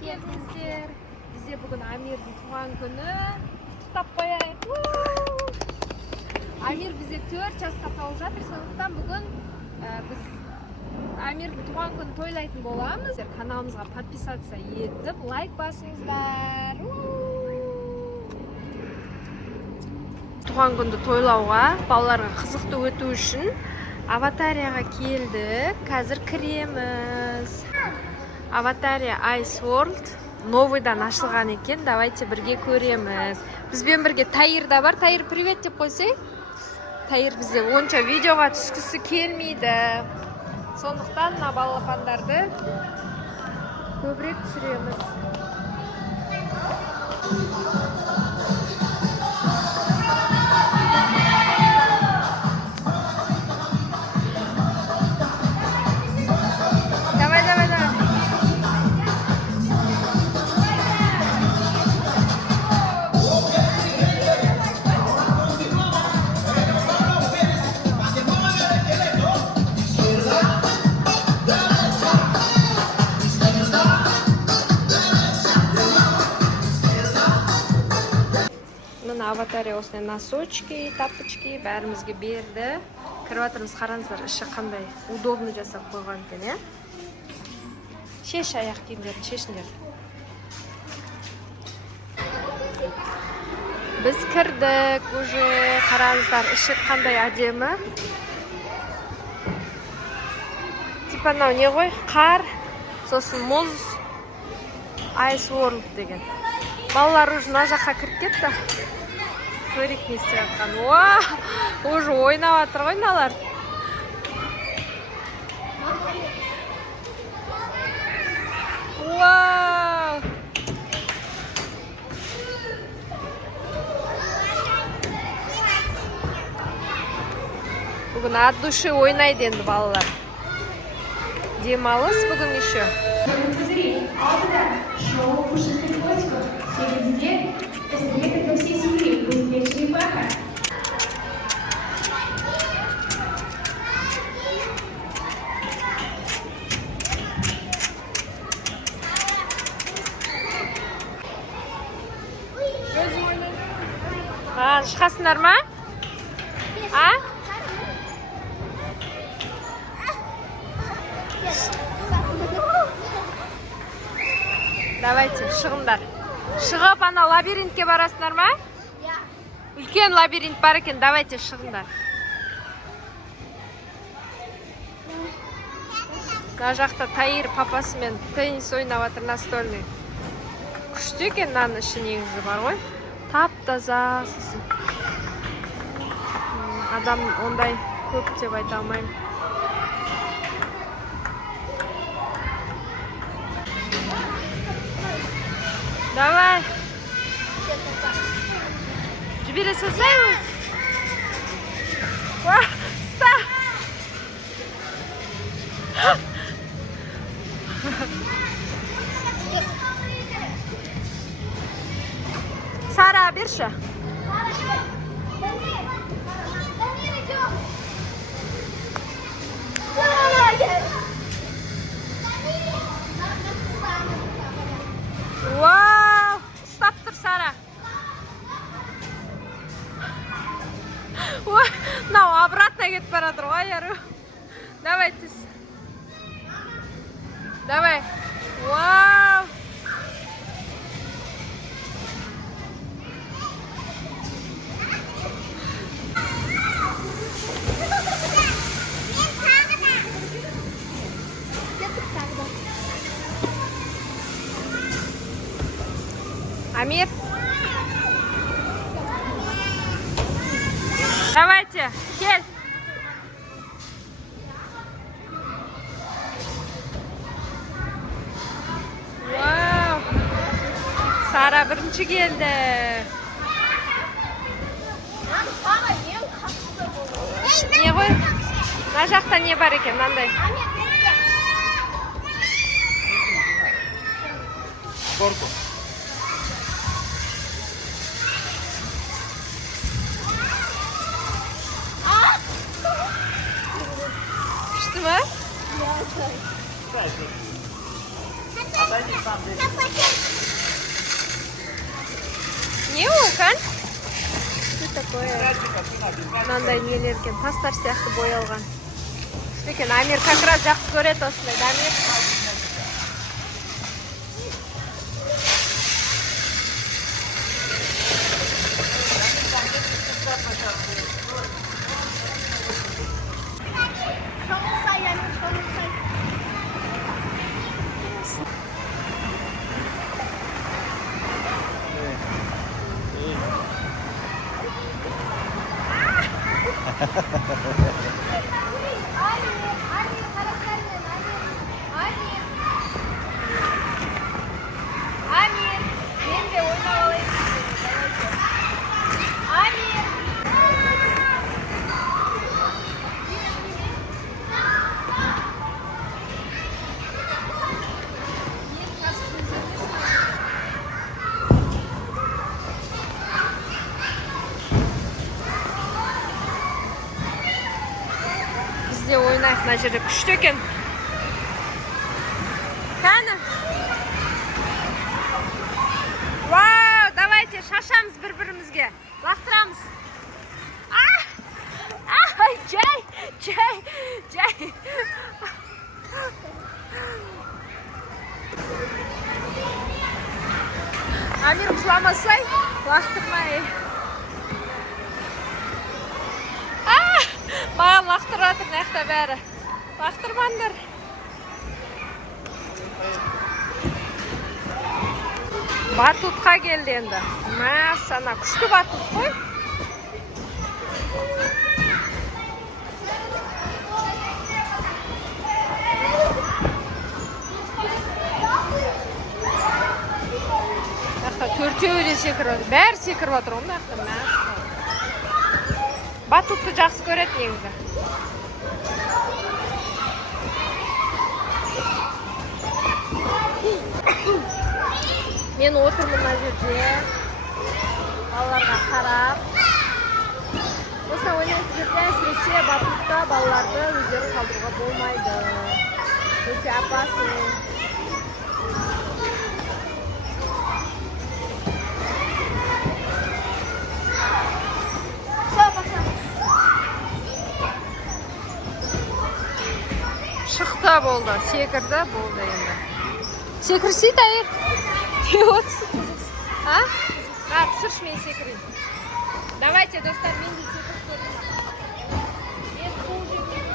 келдіңіздер. Бізде бүгін Амирдің туған күні. Құттықтап қояйық. Амир бізде 4 жасқа толып жатыр. Сондықтан бүгін біз Амирдің туған күнін тойлайтын боламыз. Каналымызға подписаться етіп, лайк басыңыздар. Туған күнді тойлауға, балаларға қызықты өту үшін Аватарияға келдік. Қазір кіреміз. Аватария Ice World новыйдан ашылған екен. Давайте бірге көреміз. Бізбен бірге Таир да бар. Таир, привет деп қойсай. Таир бізде онша видеоға түскісі келмейді. Сондықтан мына балапандарды көбірек түсіреміз. Аватария осындай носочки, тапочки бәрімізге берді. Кіріп жатырмыз, қараңыздар, іші қандай удобно жасап қойған екен, иә? Шеш аяқ киімдерін, шешіндер. Біз кірдік, уже қараңыздар, іші қандай әдемі. Типа мынау не ғой? Қар, сосын мұз, Ice World деген. Балалар уже мына жаққа кіріп кетті. Көрейік не істеп жатқан. Уже ойнап жатыр ғой мыналар. Бүгін от души ойнайды енді балалар. Демалыс бүгін еще. Шоу пушистых котиков. Через дверь посоветуй для всей семьи. Быстрее черепаха. Шығасыңдар ма? Давайте, шығыңдар. Шығып, ана лабиринтке барасыңдар ма? Үлкен лабиринт бар екен, давайте шығыңдар. Мына жақта Таир папасымен теннис ойнап жатыр, настольный. Күшті екен, мынаның іші негізі бар ғой. Тап-таза. Адам ондай көп деп айта алмаймын. Давай. Жібере салсай ма? Ста! Сара, берші. Мынау обратно кетіп бара жатыр ғой, яру. Давай тез. Давай. Вау! Амир. Давайте, кел. Вау. Сара бірінші келді. Не ғой? Мына жақта не бар екен, мынандай? Горку. Күшті ма? Кстати. Не ол екен? Что такое? Мынандай нелер екен, тастар сияқты боялған. Что екен, Амир как раз жақсы көреді осындай, да, Амир? Амир, мен де ойнап алайын. Амир. Бізде ойнайық, мына жерде күшті екен. Кәні? Вау, давайте шашамыз бір-бірімізге. Лақтырамыз. Ай, жай. Амир құламасай, лақтырмай. Маған лақтырып жатыр, нақта бәрі. Лақтырмаңдар. Батутқа келді енді. Мәссана, күшті батут қой. Төртеуі де секіріп отыр. Бәрі секіріп отыр, оны ақты мәссана. Батутты жақсы көреді негізі. Мен отырмын мына жерде. Балаларға қарап. Осылай ойнайтын жерде әсіресе батутта балаларды өздерін қалдыруға болмайды. Өте опасный. Шықты болды, секірді болды енді. Секірсей тәйір. Түсірш мен секірейін. Давайте, достар, мен де секіріп көрдім. Мен қол жерден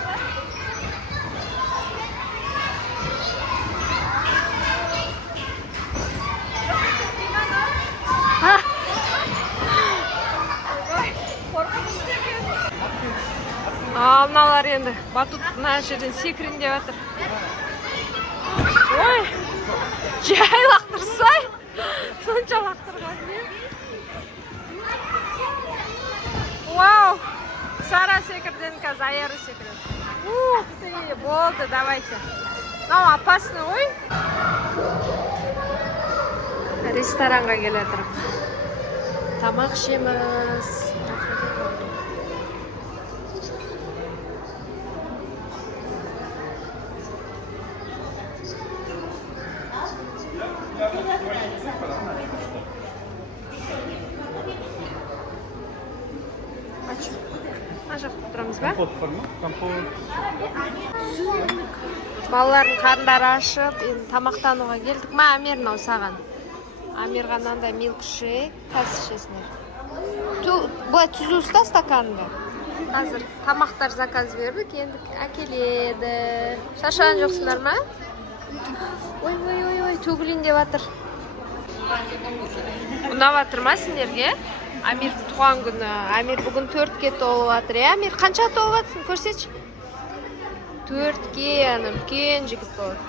мыналар енді батут мына жерден секірін деп жатыр. Ой, жай лақтырсай, сонша лақтырған не? Вау, Сара секірден, қазір Аяру секірден. Болды, давайте. Мынау опасный ой. Ресторанға келе жатырмын. Тамақ ішеміз. Мына жақта тұрамыз ба? Балалардың қарындары ашып, енді тамақтануға келдік. Ма, Амир, мынау саған. Амирға мынандай милкшейк, қазір ішесіңдер. Бұлай түзу ұста стаканды. Қазір тамақтар заказ бердік, енді әкеледі. Шашаған жоқсыңдар ма? Ой, төгілейін деп жатыр. Ұнап жатыр ма сендерге? Амир туған күні. Амир бүгін 4-ке толып жатыр. Амир қанша толып жатсың? Көрсетші. 4-ке, үлкен жігіт болды.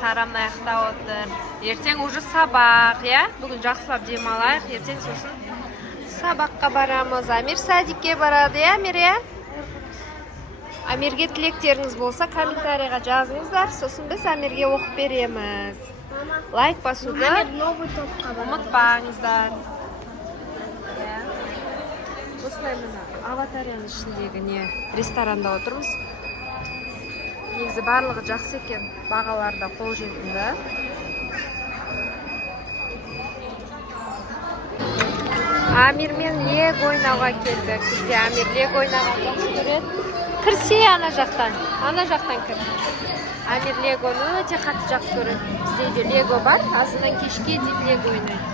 Сарам аяқта отыр. Ертең уже сабақ, бүгін жақсылап демалайық. Ертең сосын сабаққа барамыз. Амир садикке барады, Амир, Амирге тілектеріңіз болса, комментарийға жазыңыздар. Сосын біз Амирге оқып береміз. Лайк басуды ұмытпаңыздар. Осылай мына аватарияның ішіндегі не ресторанда отырмыз. негізі барлығы жақсы екен, бағаларда қолжетімді. Амирмен лего ойнауға келдік. Бізде Амир лего ойнауға жақсы көреді. Кірсе ана жақтан кір. Амир легоны өте қатты жақсы көреді. Бізде де лего бар, азынан кешке дейін лего ойнайды.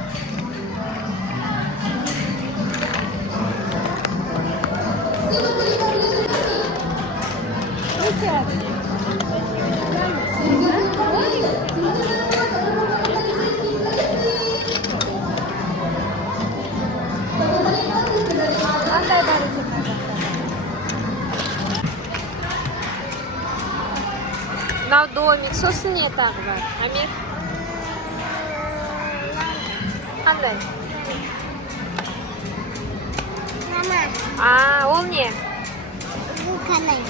Мынау домик, сосын не тағы бар? Амир? Қандай? Мама, Ол не? бұл қалай?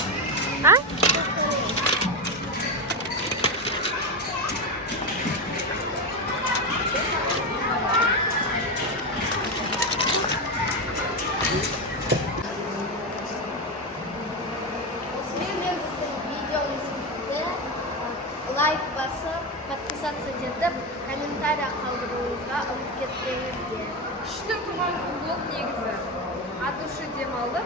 Лайк басып, подписаться етіп, комментария қалдыруыңызға ұмытып кетпеңіздер. Күшті туған күн болды негізі. От души демалды